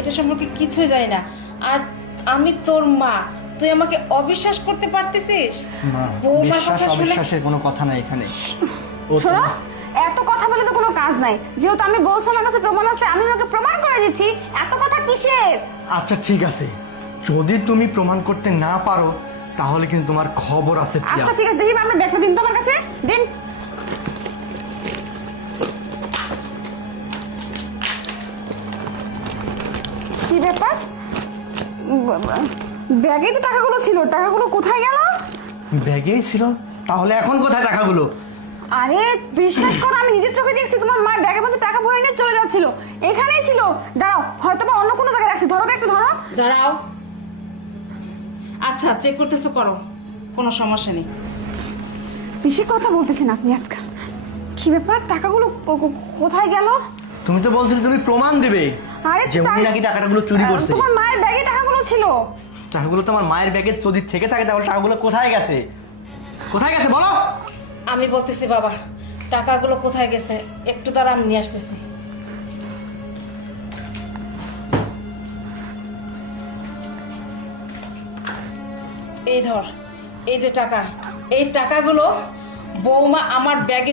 এটা সম্পর্কে কিছুই জানি না। আর আমি তোর মা, তুই আমাকে অবিশ্বাস করতে পারতেছিস? না, বৌমার বিশ্বাস কথা শুনে অবিশ্বাসের কোনো কথা নাই এখানে। শোনো, এত কথা বলে তো কোনো কাজ নাই। যেহেতু আমি বলছি আমার কাছে প্রমাণ আছে, আমি ওকে প্রমাণ করে দিচ্ছি। এত কথা কিসের? আচ্ছা ঠিক আছে, যদি তুমি প্রমাণ করতে না পারো তাহলে কিন্তু তোমার খবর আছে। আচ্ছা ঠিক আছে, দেখি আপনার ব্যাগটা দিন তো আমার কাছে, দিন। কি ব্যাপার? ব্যাগে তো টাকাগুলো ছিল, টাকাগুলো কোথায় গেল? ব্যাগেই ছিল, তাহলে এখন কোথায় টাকাগুলো? আরে বিশ্বাস করো, আমি নিজের চোখে দেখছি তোমার মা ব্যাগের মধ্যে টাকা ভরে নিয়ে চলে যাচ্ছিল। এখানেই ছিল। দাঁড়াও, হয়তো বা অন্য কোনো জায়গায় রাখছি। ধরো ব্যাগটা, ধরো। দাঁড়াও। আচ্ছা চেক করতেছো, করো, কোনো সমস্যা নেই। বেশি কথা বলতেছেন আপনি আজকাল। কি ব্যাপার, টাকাগুলো কোথায় গেল? তুমি তো বলছিলে তুমি প্রমাণ দিবে আরে যে উনি নাকি টাকাগুলো চুরি করছে। তোমার মায়ের ব্যাগে টাকাগুলো ছিল। টাকাগুলো তোমার মায়ের ব্যাগে যদি থেকে থাকে তাহলে টাকাগুলো কোথায় গেছে? কোথায় গেছে বলো? আমি বলতেছি বাবা, টাকাগুলো কোথায় গেছে একটু দাঁড়া, আমি নিয়ে আসতেছি। এই ধর, এই যে টাকা, এই টাকাগুলো বৌমা আমার ব্যাগে